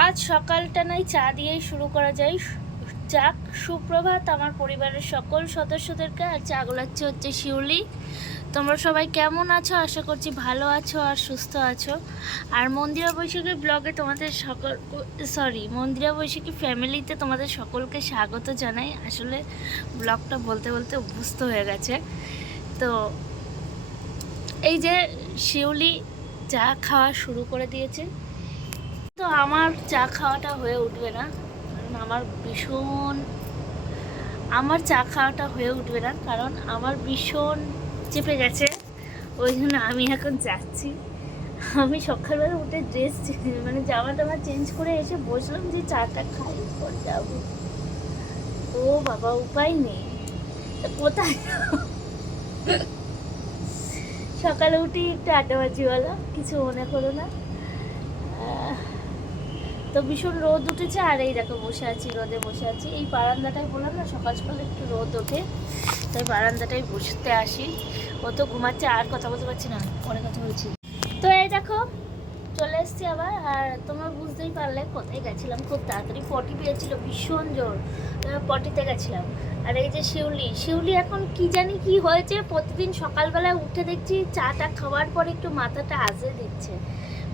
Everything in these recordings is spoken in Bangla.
আজ সকালটা নয় চা দিয়েই শুরু করা যায়। যাক, সুপ্রভাত আমার পরিবারের সকল সদস্যদেরকে। আর চা গোলাচ্ছে হচ্ছে শিউলি। তোমরা সবাই কেমন আছো? আশা করছি ভালো আছো আর সুস্থ আছো। আর মন্দিরা বৈশাখী ব্লগে তোমাদের মন্দিরা বৈশাখী ফ্যামিলিতে তোমাদের সকলকে স্বাগত জানাই। আসলে ব্লগটা বলতে বলতে অভ্যস্ত হয়ে গেছে। তো এই যে শিউলি চা খাওয়া শুরু করে দিয়েছে। তো আমার চা খাওয়াটা হয়ে উঠবে না, কারণ আমার ভীষণ চেপে গেছে। ওই জন্য আমি এখন যাচ্ছি। আমি সকালবেলা উঠে জামা টামা চেঞ্জ করে এসে বসলাম যে চাটা খাই, পর যাবো। ও বাবা, উপায় নেই, কোথায় সকালে উঠি একটু আড্ডাবাজিওয়ালা, কিছু মনে করো না। তো ভীষণ রোদ উঠেছে, আর এই দেখো রোদে বসে আছি। এই বারান্দাটায় বললাম না সকাল সকাল একটু রোদ ওঠে, তাই বারান্দাটায় বসতে আসি। ও তো ঘুমাচ্ছে, আর কথা বলতে পারছি না, পরে কথা বলছি। তো এই দেখো চলে এসছি আবার। আর তোমরা বুঝতেই পারলে কোথায় গেছিলাম, খুব তাড়াতাড়ি পটি পেয়েছিল ভীষণ জোর, পটিতে গেছিলাম। আর এই যে শিউলি এখন কি জানি কি হয়েছে, প্রতিদিন সকালবেলায় উঠে দেখছি চাটা খাওয়ার পরে একটু মাথাটা আজরে দিচ্ছে।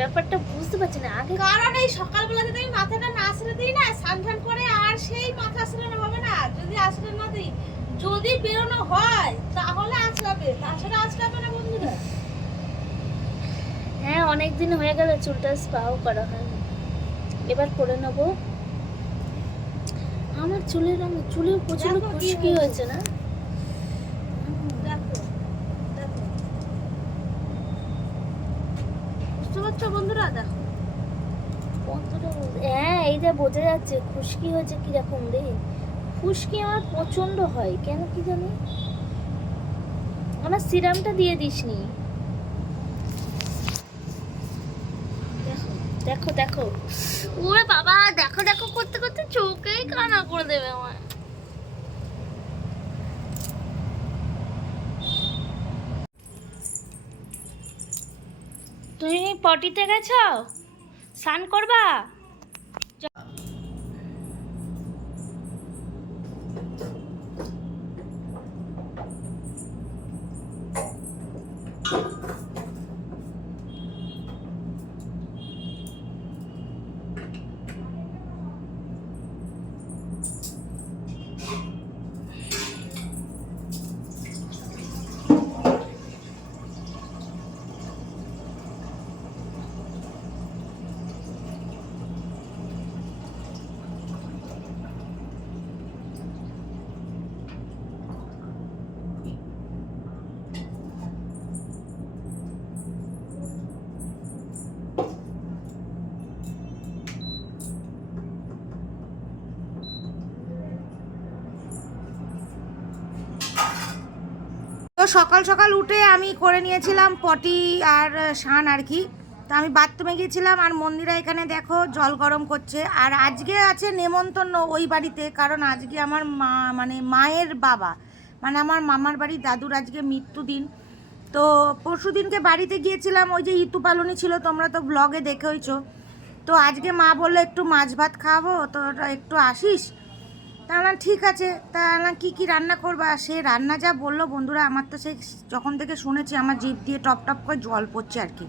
ব্যাপারটা বুঝতে পারছি না। আগে কারণ এই সকালবেলা যদি আমি মাথাটা না আসলে দিই না, স্নান করে আর সেই মাথা আসলানো হবে না। যদি আসলে না দিই, যদি বেরোনো হয় তাহলে আসলাবে, তাছাড়া আসলাবে না বন্ধুরা। হ্যাঁ, অনেকদিন হয়ে গেল চুলটা স্পাও করা হয়নি, এবার করে নেবো। আমার চুলেও প্রচুর খুশকি হয়েছে না? দেখো দেখো, বুঝতে পারছো বন্ধুরা? দেখো হ্যাঁ, এই যে বোঝা যাচ্ছে খুশকি হয়েছে কিরকম রে। খুশকি আমার প্রচন্ড হয়, কেন কি জানি। আমার সিরামটা দিয়ে দিসনি। দেখো দেখো, ওরে বাবা, দেখো দেখো করতে করতে চোখেই কানা করে দেবে আমার। তুমি পটিতে গেছো? স্নান করবা? তো সকাল সকাল উঠে আমি করে নিয়েছিলাম পটি আর স্নান আর কি। তো আমি বাথরুমে গিয়েছিলাম, আর মন্দিরা এখানে দেখো জল গরম করছে। আর আজকে আছে নেমন্তন্ন ওই বাড়িতে, কারণ আজকে আমার মা মানে মায়ের বাবা মানে আমার মামার বাড়ি দাদুর আজকে মৃত্যুদিন। তো পরশু দিনকে বাড়িতে গিয়েছিলাম, ওই যে ইতু পালনি ছিল, তোমরা তো ব্লগে দেখেইছো। তো আজকে মা বললো একটু মাছ ভাত খাওয়াবো, তো একটু আসিস। তা না ঠিক আছে, তা না কী কী রান্না করবা, সে রান্না যা বললো বন্ধুরা, আমার তো সেই যখন থেকে শুনেছি আমার জিভ দিয়ে টপ টপ করে জল পড়ছে আর কি।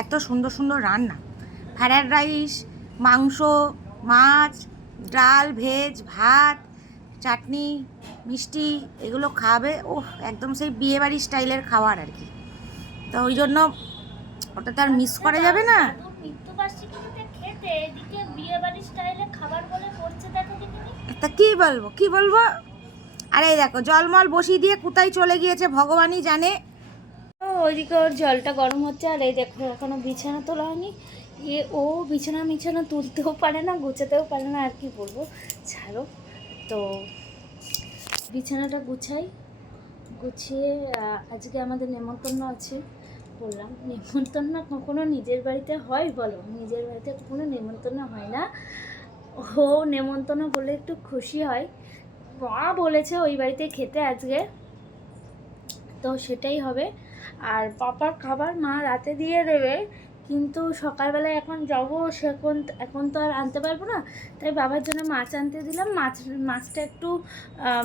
এত সুন্দর সুন্দর রান্না, ফ্রায়েড রাইস, মাংস, মাছ, ডাল, ভেজ, ভাত, চাটনি, মিষ্টি, এগুলো খাবে। ওহ, একদম সেই বিয়েবাড়ি স্টাইলের খাবার আর কি। তো ওই জন্য ওটা তো আর মিস করা যাবে না। তা কী বলবো, আর এই দেখো জলমল বসিয়ে দিয়ে কোথায় চলে গিয়েছে ভগবানই জানে। ওইদিকে ওর জলটা গরম হচ্ছে, আর এই দেখো এখনো বিছানা তোলা হয়নি। ও বিছানা তুলতেও পারে না, গোছাতেও পারে না, আর কি বলবো, ছাড়ো। তো বিছানাটা গুছিয়ে আজকে আমাদের নেমন্তন্ন আছে। বললাম নেমন্তন্ন কখনো নিজের বাড়িতে হয় বলো? নিজের বাড়িতে কখনো নেমন্তন্ন হয় না। ও নেমন্তন্ন বলে একটু খুশি হয়। মা বলেছে ওই বাড়িতে খেতে আজকে, তো সেটাই হবে। আর পাপার খাবার মা রাতে দিয়ে দেবে, কিন্তু সকালবেলায় এখন যাবো, এখন তো আর আনতে পারবো না, তাই বাবার জন্য মাছ আনতে দিলাম। মাছটা একটু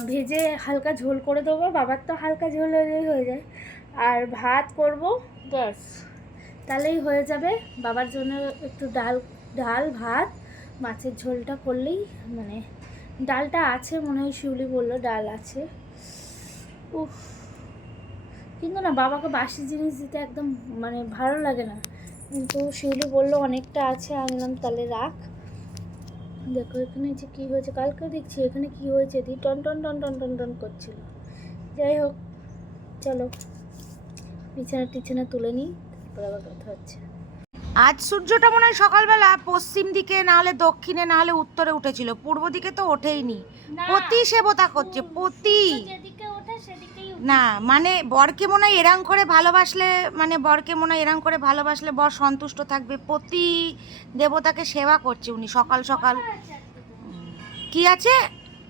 ভেজে হালকা ঝোল করে দেবো, বাবার তো হালকা ঝোল হলেই হয়ে যায়। আর ভাত করব, ব্যাস তাহলেই হয়ে যাবে। বাবার জন্য একটু ডাল ভাত মাছের ঝোলটা করলেই, মানে ডালটা আছে মনে হয়, শিউলি বললো ডাল আছে। উফ, কিন্তু না বাবাকে বাসি জিনিস দিতে একদম মানে ভালো লাগে না, কিন্তু শিউলি বললো অনেকটা আছে, আনলাম তাহলে রাখ। দেখো এখানে যে কী হয়েছে, কালকে দেখছি এখানে কি হয়েছে, দি টন টন টন টন টন টন করছিল। যাই হোক, চলো বিছানা তুলে নিই, তারপর আবার কথা হচ্ছে। আজ সূর্যটা মনে হয় সকালবেলা পশ্চিম দিকে না হলে দক্ষিণে না হলে উত্তরে উঠেছিল, পূর্ব দিকে তো ওঠেইনি। পতি সেবতা করছে, পতি যেদিকে ওঠে সেদিকেই না, মানে বরকে মনে হয় এরম করে ভালোবাসলে, মানে বরকে মনে হয় এরম করে ভালোবাসলে বর সন্তুষ্ট থাকবে। পতি দেবতাকে সেবা করছে উনি সকাল সকাল। কি আছে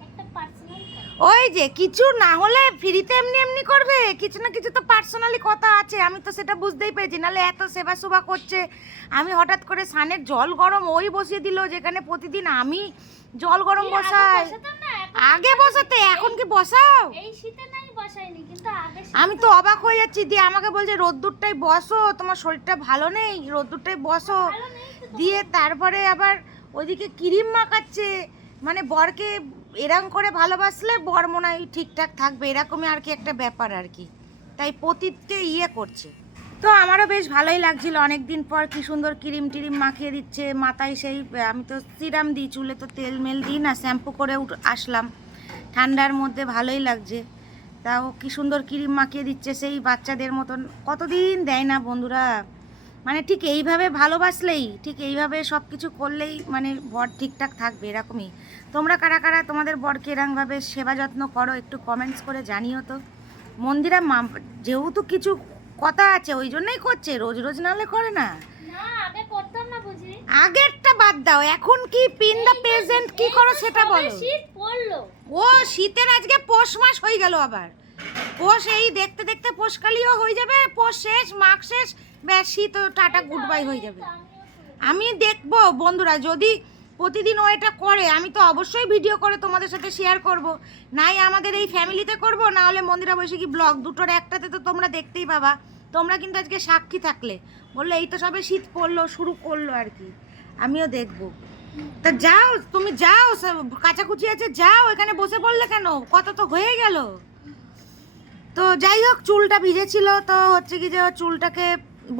একটা পার্সোনাল ওই যে কিছু না হলে ফ্রিতে এমনি এমনি করবে, কিছু না কিছু তো পার্সোনালি কথা আছে, আমি তো সেটা বুঝতেই পেরেছি। নাহলে এত সেবা সুবা করছে, আমি হঠাৎ করে সানের জল গরম ওই বসিয়ে দিল, যেখানে প্রতিদিন আমি জল গরম বসাই। আগে বসাতে, এখন কি বসাও? এই শীতে নাই বসাইনি, কিন্তু আগে আমি তো অবাক হয়ে যাচ্ছি, দিয়ে আমাকে বলছে রোদ্দুরটাই বসো, তোমার শরীরটা ভালো নেই, রোদ্দুরটাই বসো। দিয়ে তারপরে আবার ওইদিকে ক্রিম মাখাচ্ছে, মানে বরকে এরকম করে ভালোবাসলে বর মনে হয় ঠিকঠাক থাকবে, এরকমই আর কি একটা ব্যাপার আর কি। তাই পতিতকে ইয়ে করছে। তো আমারও বেশ ভালোই লাগছিল, অনেক দিন পর কি সুন্দর ক্রিম টিরিম মাখিয়ে দিচ্ছে মাথায়। সেই আমি তো সিরাম দিই, চুলে তো তেল মেল দিই না, শ্যাম্পু করে আসলাম ঠান্ডার মধ্যে, ভালোই লাগছে। তাও কি সুন্দর ক্রিম মাখিয়ে দিচ্ছে, সেই বাচ্চাদের মতন, কতদিন দেয় না বন্ধুরা। মানে ঠিক এইভাবে ভালোবাসলেই, ঠিক এইভাবে সব কিছু করলেই মানে বর ঠিকঠাক থাকবে, এরকমই। তোমরা কারা কারা তোমাদের বরকে এরকমভাবে সেবা যত্ন করো একটু কমেন্টস করে জানিও তো। মন্দিরা যেহেতু কিছু কথা আছে ওই জন্যই করছে, রোজ রোজ নাহলে করে না। না আগে করতাম না বুঝি। আগেরটা বাদ দাও, এখন কি পিন দ্য প্রেজেন্ট কি করো সেটা বলো। শীত পড়লো, ও শীতের আজকে পৌষ মাস হয়ে গেল, আবার পৌষ এই দেখতে দেখতে পৌষকালিও হয়ে যাবে, পৌষ শেষ মাঘ শেষ, ব্যাস শীত টাটা গুড বাই হয়ে যাবে। আমি দেখবো বন্ধুরা, যদি প্রতিদিন ও এটা করে আমি তো অবশ্যই ভিডিও করে তোমাদের সাথে শেয়ার করব, নাই আমাদের এই ফ্যামিলিতে করব, না হলে মন্দিরা বৈশাখী ব্লগ, দুটোর একটাতে তো তোমরা দেখতেই পাবা। তোমরা কিন্তু আজকে সাক্ষী থাকলে, বললে এই তো সবে শীত পড়লো শুরু করলো আর কি, আমিও দেখবো। তা যাও, তুমি যাও, কাচাকুচি আছে, যাও, এখানে বসে পড়লে কেন, কত তো হয়ে গেল। তো যাই হোক, চুলটা ভিজেছিল, তো হচ্ছে কি যে চুলটাকে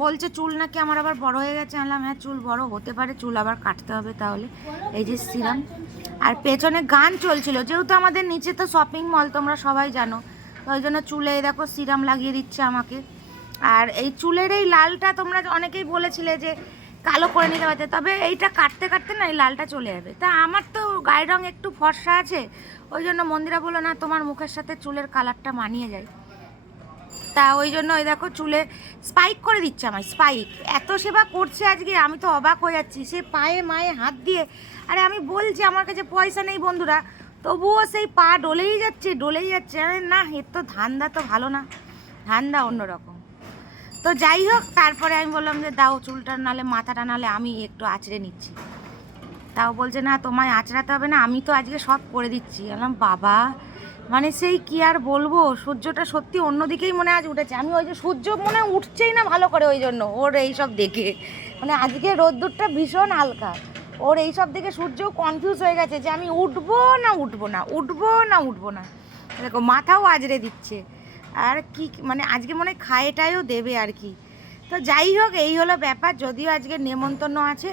বলছে চুল নাকি আমার আবার বড় হয়ে গেছে। আনলাম হ্যাঁ চুল বড় হতে পারে, চুল আবার কাটতে হবে তাহলে। এই যে সিরাম, আর পেছনে গান চলছিল, যেহেতু আমাদের নিচে তো শপিং মল তোমরা সবাই জানো, তো ওই জন্য চুলে দেখো সিরাম লাগিয়ে দিচ্ছে আমাকে। আর এই চুলের এই লালটা তোমরা অনেকেই বলেছিলে যে কালো করে নিতে পারতে, তবে এইটা কাটতে কাটতে না এই লালটা চলে যাবে। তা আমার তো গায়ের রং একটু ফর্সা আছে, ওই জন্য মন্দিরা বললো না তোমার মুখের সাথে চুলের কালারটা মানিয়ে যায়, তা ওই জন্য ওই দেখো চুলে স্পাইক করে দিচ্ছে আমার, স্পাইক। এত সেবা করছে আজকে, আমি তো অবাক হয়ে যাচ্ছি, সে পায়ে মায়ে হাত দিয়ে। আরে আমি বলছি আমার কাছে পয়সা নেই বন্ধুরা, তবুও সেই পা ডলেই যাচ্ছে। আরে না, এর তো ধান্দা তো ভালো না, ধান্দা অন্যরকম। তো যাই হোক, তারপরে আমি বললাম যে দাও চুলটা, নালে মাথাটা নালে আমি একটু আঁচড়ে নিচ্ছি। তাও বলছে না তোমায় আঁচড়াতে হবে না, আমি তো আজকে সব করে দিচ্ছি। বললাম বাবা, মানে সেই কি আর বলবো, সূর্যটা সত্যি অন্যদিকেই মনে আজ উঠেছে। আমি ওই যে সূর্য মনে উঠছেই না ভালো করে, ওই জন্য ওর এইসব দেখে, মানে আজকে রোদ্দুরটা ভীষণ হালকা, ওর এইসব দেখে সূর্যও কনফিউজ হয়ে গেছে যে আমি উঠবো না। দেখো মাথাও আজড়ে দিচ্ছে, আর কি মানে আজকে মনে হয় খায়েটায়ও দেবে আর কি। তো যাই হোক, এই হলো ব্যাপার। যদিও আজকে নেমন্তন্ন আছে,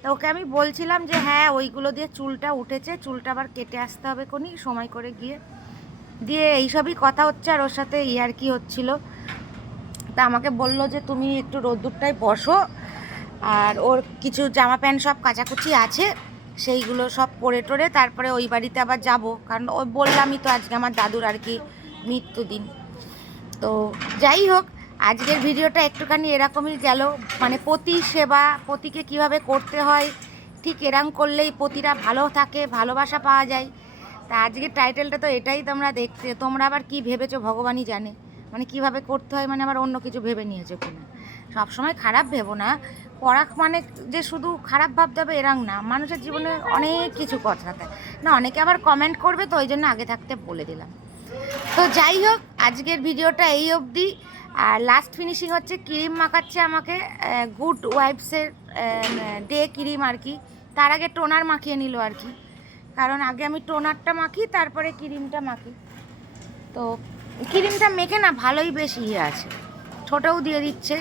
তো ওকে আমি বলছিলাম যে হ্যাঁ ওইগুলো দিয়ে চুলটা উঠেছে, চুলটা আবার কেটে আসতে হবে কোনি সময় করে গিয়ে, দিয়ে এইসবই কথা হচ্ছে। আর ওর সাথে ইয়ার্কি হচ্ছিল, তা আমাকে বললো যে তুমি একটু রোদ্দুরটায় বসো, আর ওর কিছু জামা প্যান্ট সব কাচাকুচি আছে, সেইগুলো সব পরে টরে তারপরে ওই বাড়িতে আবার যাব, কারণ ওই বললামই তো আজকে আমার দাদুর আর কি মৃত্যুদিন। তো যাই হোক, আজকের ভিডিওটা একটুখানি এরকমই গেল, মানে পতি সেবা, পতিকে কিভাবে করতে হয়, ঠিক এরম করলেই পতিরা ভালো থাকে, ভালোবাসা পাওয়া যায়। তা আজকের টাইটেলটা তো এটাই তোমরা দেখতে, তোমরা আবার কি ভেবেছো ভগবানই জানে, মানে কিভাবে করতে হয়, মানে আবার অন্য কিছু ভেবে নিয়েছো কিনা। সবসময় খারাপ ভেবো না, পড়া মানে যে শুধু খারাপ ভাবতে হবে এরম না, মানুষের জীবনে অনেক কিছু কথা থাকে না, অনেকে আবার কমেন্ট করবে, তো ওই জন্য আগে থাকতে বলে দিলাম। তো যাই হোক, আজকের ভিডিওটা এই অবধি। আর লাস্ট ফিনিশিং হচ্ছে ক্রিম মাখাচ্ছে আমাকে, গুড ওয়াইফসের ডে ক্রিম আর কি। তার আগে টোনার মাখিয়ে নিল আর কি, কারণ আগে আমি টোনারটা মাখি তারপরে ক্রিমটা মাখি। তো ক্রিমটা মেখে না ভালোই বেশ ইয়ে আছে, ছোটও দিয়ে দিচ্ছে,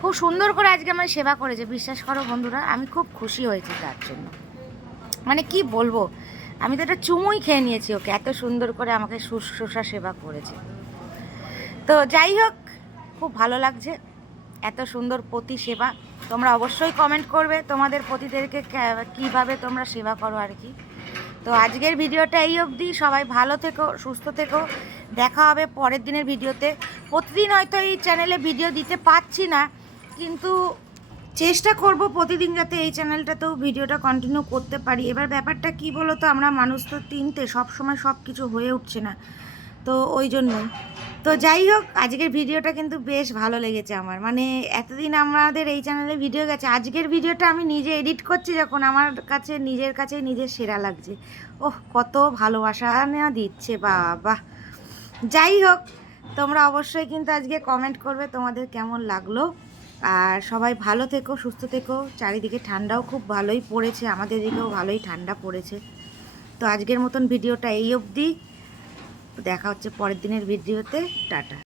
খুব সুন্দর করে আজকে আমার সেবা করেছে, বিশ্বাস করো বন্ধুরা, আমি খুব খুশি হয়েছি তার জন্য। মানে কি বলবো, আমি তো একটা চুমুই খেয়ে নিয়েছি ওকে, এত সুন্দর করে আমাকে শুশ্রূষা সেবা করেছে। তো যাই হোক, খুব ভালো লাগছে এত সুন্দর পতি সেবা। তোমরা অবশ্যই কমেন্ট করবে তোমাদের পতিদেরকে কীভাবে তোমরা সেবা করো আর কি। তো আজকের ভিডিওটা এই অবধি, সবাই ভালো থেকো, সুস্থ থেকো, দেখা হবে পরের দিনের ভিডিওতে। প্রতিদিন হয়তো এই চ্যানেলে ভিডিও দিতে পারছি না, কিন্তু চেষ্টা করব প্রতিদিন যাতে এই চ্যানেলটাতেও ভিডিওটা কন্টিনিউ করতে পারি। এবার ব্যাপারটা কি বলো তো, আমরা মানুষ তো তিনটে, সব সময় সব কিছু হয়ে উঠছে না, তো ওই জন্যই। তো যাই হোক, আজকের ভিডিওটা কিন্তু বেশ ভালো লেগেছে আমার, মানে এতদিন আমাদের এই চ্যানেলে ভিডিও গেছে, আজকের ভিডিওটা আমি নিজে এডিট করছি যখন, আমার কাছে নিজের কাছেই নিজের সেরা লাগছে। ওহ, কত ভালোবাসা নেওয়া দিচ্ছে, বাবা। যাই হোক, তোমরা অবশ্যই কিন্তু আজকে কমেন্ট করবে তোমাদের কেমন লাগলো। আর সবাই ভালো থেকো, সুস্থ থেকো। চারিদিকে ঠান্ডাও খুব ভালোই পড়েছে, আমাদের দিকেও ভালোই ঠান্ডা পড়েছে। তো আজকের মতন ভিডিওটা এই অবধি, দেখা হচ্ছে পরের দিনের ভিডিওতে। টাটা।